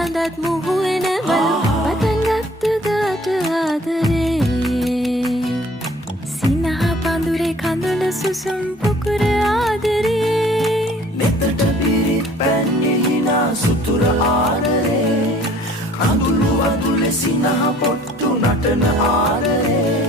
හඳත් මුහුවෙනවලු පටන් ගත්ත දාට ආදරේ සිනහ පඳුරේ කඳුළු සුසුම් පුකුර ආදරේ නෙතට පිරිත් පැන්නේ හිනා සුතුර ආදරේ කඳුළු අඳුලේ සිනහ පොට්ටු නටන ආදරේ